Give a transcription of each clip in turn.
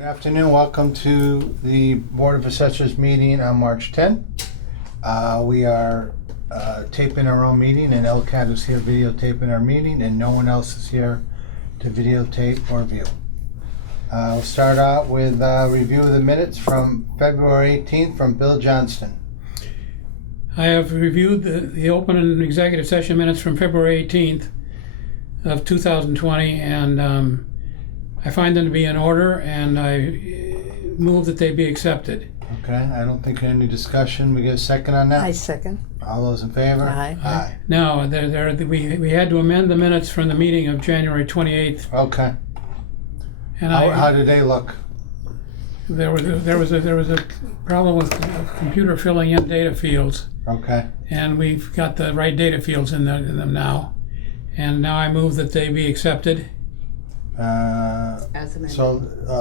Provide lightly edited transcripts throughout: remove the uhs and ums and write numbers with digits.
Good afternoon. Welcome to the Board of Assessors meeting on March 10th. We are taping our own meeting, and LCAT is here videotaping our meeting, and no one else is here to videotape or view. We'll start out with a review of the minutes from February 18th from Bill Johnston. I have reviewed the open and executive session minutes from February 18th of 2020, and I find them to be in order, and I move that they be accepted. Okay, I don't think any discussion. We get a second on that? I second. All those in favor? Aye. Aye. Now, we had to amend the minutes from the meeting of January 28th, Okay. and How did they look? there was a problem with the computer filling in data fields, Okay. and we've got the right data fields in them now. And now I move that they be accepted. As amended. So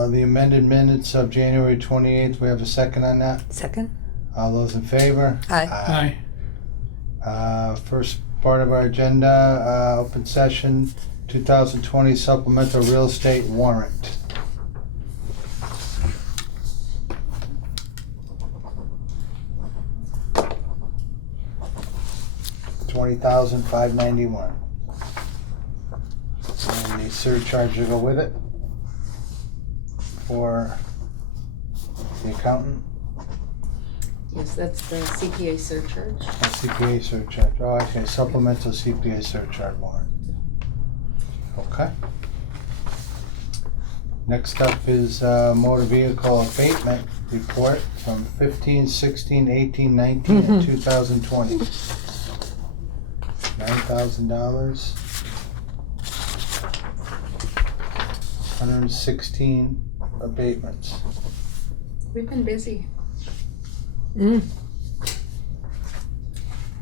the amended minutes of January 28th, we have a second on that? Second. All those in favor? Aye. First part of our agenda, open session 2020 supplemental real estate warrant. $20,591. And the surcharge to go with it for the accountant. Yes, that's the CPA surcharge. CPA surcharge. Oh, okay, supplemental CPA surcharge warrant. Okay. Next up is motor vehicle abatement report from 15, 16, 18, 19, and 2020. $9,000. 116 abatements. We've been busy. Mm. I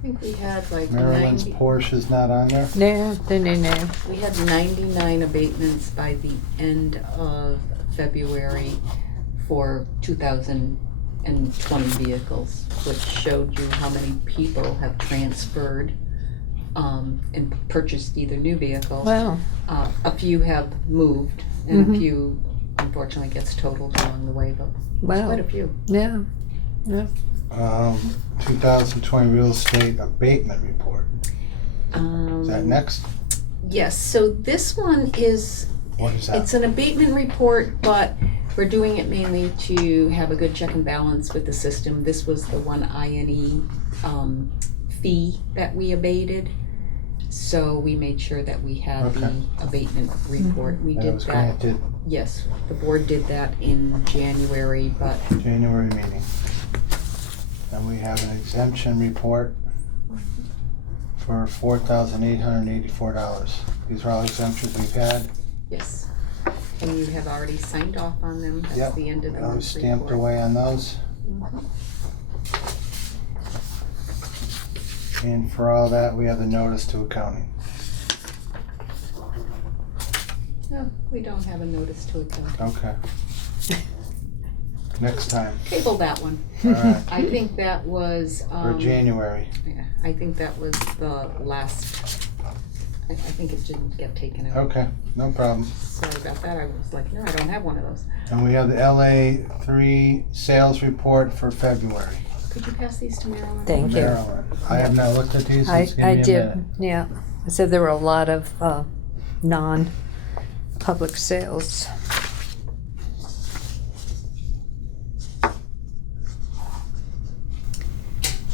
think we had like Maryland's 90. Porsche's not on there. No. We had 99 abatements by the end of February for 2020 vehicles, which showed you how many people have transferred and purchased either new vehicles. Wow. A few have moved, and a few unfortunately gets totaled along the way, but Wow. quite a few. Yeah. 2020 real estate abatement report. Is that next? Yes, so this one is, What is that? it's an abatement report, but we're doing it mainly to have a good check and balance with the system. This was the one INE fee that we abated. So we made sure that we had the abatement report. We That did was that. granted Yes, the board did that in January, but January meeting. And we have an exemption report for $4,884. These are all exemptions we've had. yes. And you have already signed off on them. That's Yep. the end of the I was month stamped report. away on those. And for all that, we have the notice to accounting. No, we don't have a notice to account. Okay. Next time. Table that one. All right. I think that was, For January. yeah, I think that was the last, I think it didn't get taken out. Okay, no problem. Sorry about that, I was like, no, I don't have one of those. And we have the LA3 sales report for February. Could you pass these to Marilyn? Thank you. Maryland. I have not looked at these. I Just give me a did. minute. Yeah. I said there were a lot of non-public sales.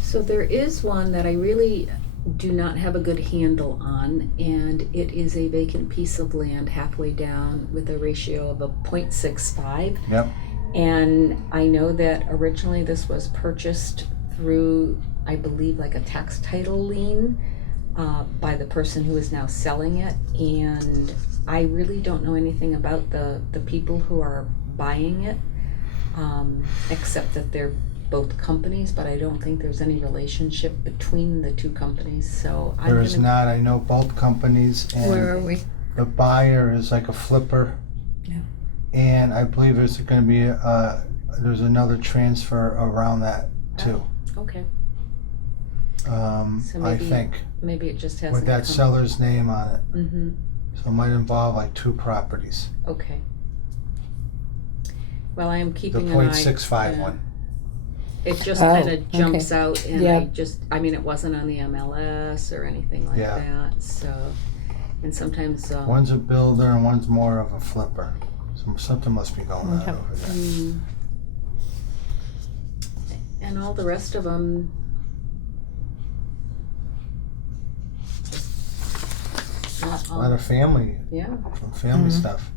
So there is one that I really do not have a good handle on, and it is a vacant piece of land halfway down with a ratio of a 0.65. Yep. And I know that originally this was purchased through, I believe, like a tax title lien by the person who is now selling it. And I really don't know anything about the people who are buying it, except that they're both companies, but I don't think there's any relationship between the two companies. So There is not. I know both companies, and Where are we? the buyer is like a flipper. Yeah. And I believe there's going to be there's another transfer around that too. Okay. So I maybe- think Maybe it just has. with that seller's name on it. Mm-hmm. So it might involve like two properties. Okay. Well, I am The keeping an eye. .65 yeah. one. It just Oh, kind of jumps okay. out, and Yeah. I mean, it wasn't on the MLS or anything like Yeah. that, so, and sometimes, One's a builder and one's more of a flipper. Something must be going on Okay. over there. And all the rest of them, not A lot of family, yeah. from family Mhm. stuff.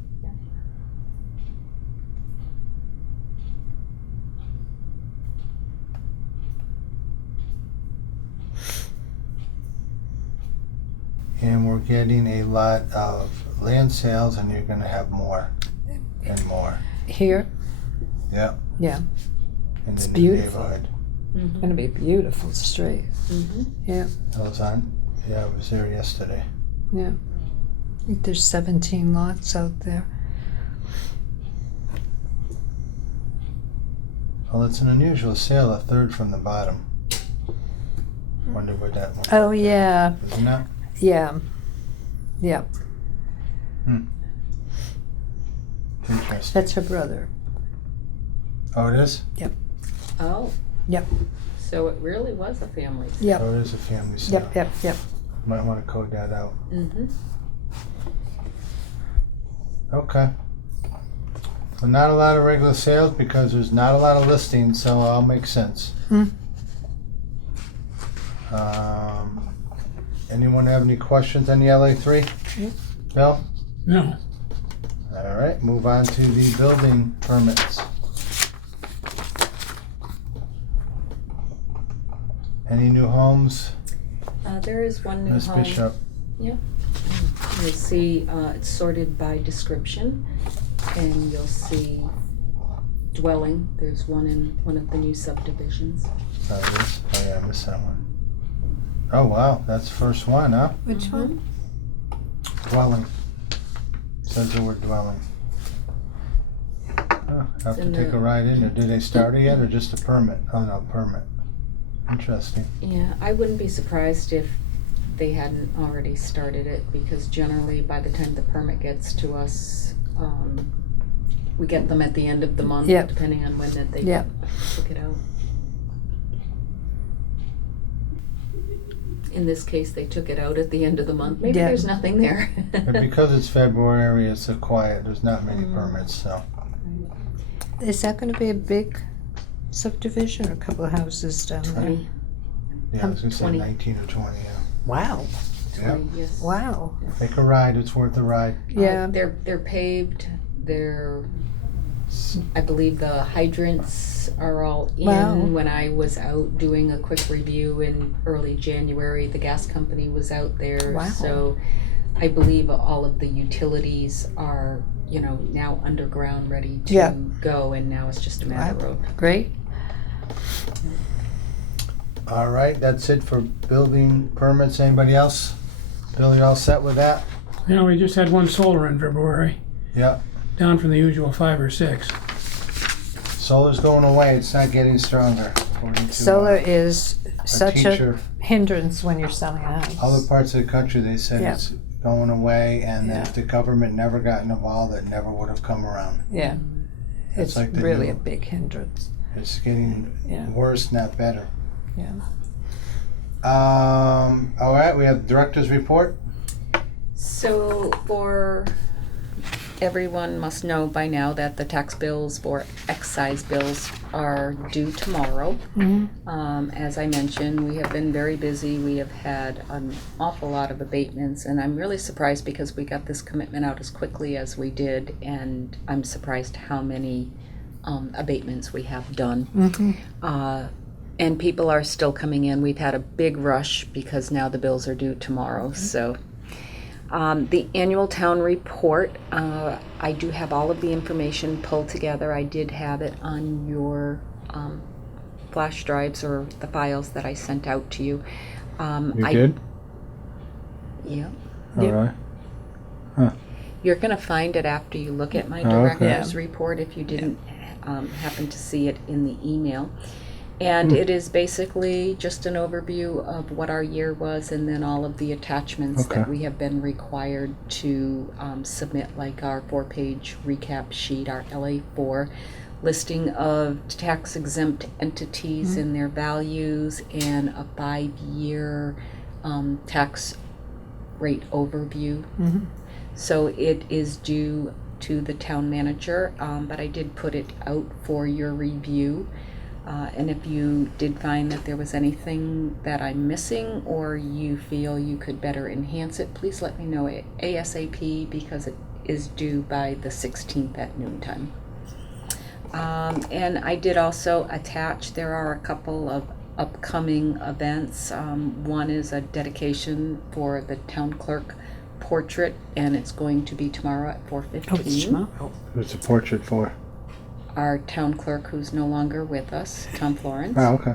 And we're getting a lot of land sales, and you're gonna have more and more. Here, Yeah. Yeah. In It's the new beautiful. neighborhood. Mm-hmm. gonna be beautiful street. Mm-hmm. Yeah, I was on, yeah, I was there yesterday. yeah. I think there's 17 lots out there. Well, it's an unusual sale, a third from the bottom. Wonder what that one. Oh, yeah, Isn't that? yeah. Yeah, Interesting. that's her brother. Oh, it is? Oh. Yep. So it really was a family. Yep, Oh, it is a family sale. yep. Might wanna code that out. Mm-hmm. Okay. So not a lot of regular sales because there's not a lot of listings, so all makes sense. Hmm. Anyone have any questions on the LA3? Bill? No. All right, move on to the building permits. Any new homes? There is one new Ms. home. Bishop? You'll see, it's sorted by description, and you'll see dwelling. There's one in one of the new subdivisions. Oh, it is? Oh, yeah, I missed that one. Oh, wow, that's the first one, huh? Which Mhm. one? Dwelling. Says the word dwelling. Oh, have to in take the- a ride in there. Did they start it yet or just a permit? Oh, no, permit. Interesting. Yeah, I wouldn't be surprised if they hadn't already started it, because generally by the time the permit gets to us, we get them at the end of the month, Yep. depending on when that they Yep. took it out. In this case, they took it out at the end of the month. Maybe Yeah. there's nothing there. And because it's February, it's so quiet. There's not many permits, so. Is that gonna be a big subdivision or a couple of houses down there? Yeah, I was gonna say 20. 19 or 20, yeah. Wow, Yep. Yes. wow. Take a ride, it's worth a ride. Yeah, They're paved. I believe the hydrants are all in. Wow. When I was out doing a quick review in early January, the gas company was out there. Wow. So I believe all of the utilities are, now underground, ready to Yeah. go, and now it's just a matter of. great. All right, that's it for building permits. Anybody else? Bill, you all set with that? We just had one solar in February, Yeah. down from the usual 5 or 6. Solar's going away. It's not getting stronger. According to Solar is a such a teacher. hindrance when you're selling a house. Other parts of the country, they said Yeah. it's going away, and Yeah. if the government never got involved, it never would have come around. Yeah, It's it's like the really new- a big hindrance. It's getting Yeah. worse, not better. Yeah. All right, we have director's report. So everyone must know by now that the tax bills for excise bills are due tomorrow. Mm-hmm. As I mentioned, we have been very busy. We have had an awful lot of abatements, and I'm really surprised because we got this commitment out as quickly as we did, and I'm surprised how many abatements we have done. Mm-hmm. And people are still coming in. We've had a big rush because now the bills are due tomorrow. So the annual town report, I do have all of the information pulled together. I did have it on your flash drives or the files that I sent out to you. did? Yeah. All right. You're going to find it after you look at my Oh, okay. director's report if you didn't happen to see it in the email. And it is basically just an overview of what our year was, and then all of the attachments that Okay. we have been required to submit, like our 4-page recap sheet, our LA4, listing of tax exempt entities and their values, and a 5-year tax rate overview. So it is due to the town manager, but I did put it out for your review. And if you did find that there was anything that I'm missing, or you feel you could better enhance it, please let me know ASAP, because it is due by the 16th at noontime. And I did also attach, there are a couple of upcoming events. One is a dedication for the town clerk portrait, and it's going to be tomorrow at 4:15. Who's the portrait for? Our town clerk, who's no longer with us, Tom Florence. Oh, okay.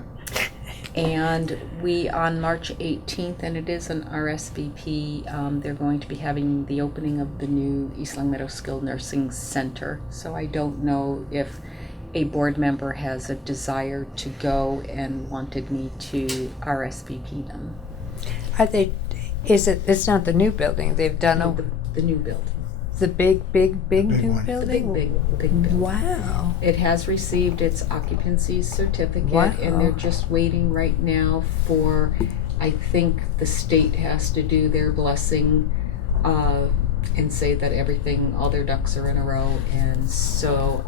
And we, on March 18th, and it is an RSVP, they're going to be having the opening of the new East Long Meadow Skilled Nursing Center. So I don't know if a board member has a desire to go and wanted me to RSVP them. Are they, it's not the new building, they've done No, the new building. the big big new one. The building? big building. Wow. It has received its occupancy certificate, Wow. and they're just waiting right now for, I think the state has to do their blessing and say that everything, all their ducks are in a row. And so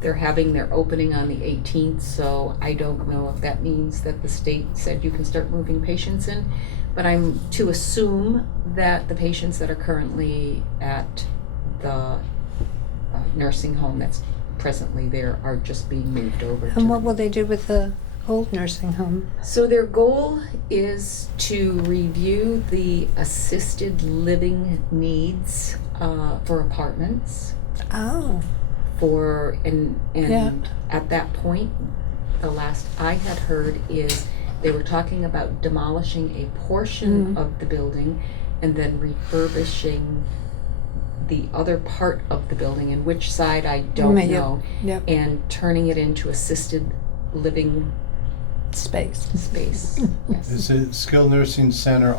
they're having their opening on the 18th, so I don't know if that means that the state said you can start moving patients in. But I'm to assume that the patients that are currently at the nursing home that's presently there are just being moved over to And what will they do with the old nursing home? So their goal is to review the assisted living needs for apartments. Oh, And Yeah. at that point, the last I had heard is they were talking about demolishing a portion of the building and then refurbishing the other part of the building, and which side I don't Yep, know, yep. and turning it into assisted living Space. space. Yes. Is it skilled nursing center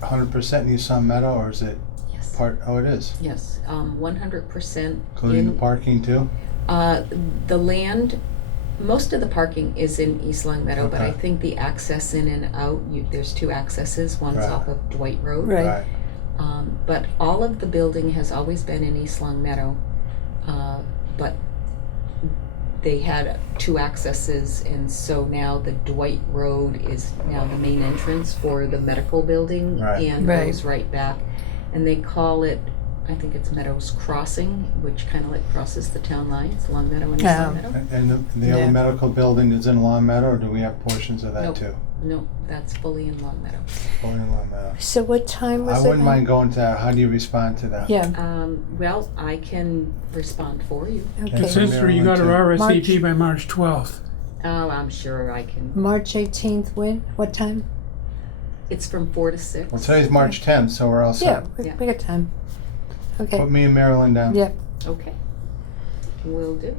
100% in East Long Meadow, or is it Yes. part? Oh, it is, 100% including the parking too. the land. Most of the parking is in East Long Meadow, but I Okay. think the access in and out, there's 2 accesses. One's Right. off of Dwight Road. Right. But all of the building has always been in East Long Meadow. But they had 2 accesses, and so now the Dwight Road is now the main entrance for the medical building, Right. and Right. goes right back. And they call it, I think it's Meadows Crossing, which kind of like crosses the town lines, Long Meadow and East Long Oh. Meadow. And the Yeah. other medical building is in Long Meadow, or do we have portions of that Nope. too? No, that's fully in Long Meadow. Only in Long Meadow. So what time was I it? wouldn't mind going to that. How do you respond to that? Yeah, Well, I can respond for you. It okay. says here you got to Maryland, RSVP by March 12th. Oh, I'm sure I can. March 18th, when? What time? It's from 4 to 6. Well, today's March 10th, so we're all Yeah, set. we Yeah. we got time. Okay, Put me and Marilyn down. yeah. Okay. Will do.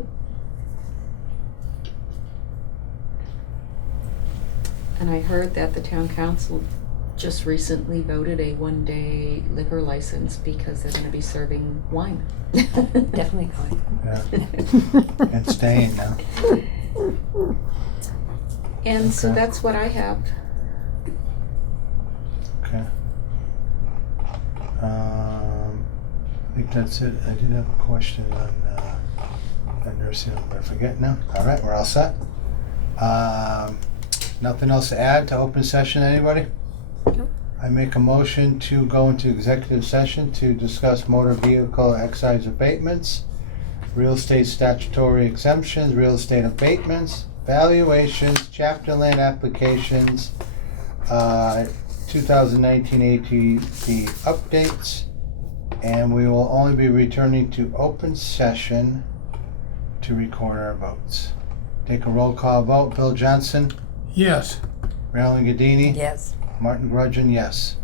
And I heard that the town council just recently voted a 1-day liquor license because they're gonna be serving wine. Definitely going. Yeah. And staying now. And so Okay. that's what I have. Okay. I think that's it. I did have a question on nursing home, but I forget now. All right, we're all set. Nothing else to add to open session, anybody? Nope. I make a motion to go into executive session to discuss motor vehicle excise abatements, real estate statutory exemptions, real estate abatements, valuations, chapter land applications, 2019 ATV updates, and we will only be returning to open session to record our votes. Take a roll call vote. Bill Johnson, Yes. Marilyn Gadini, Yes. Martin Grudgeon, yes.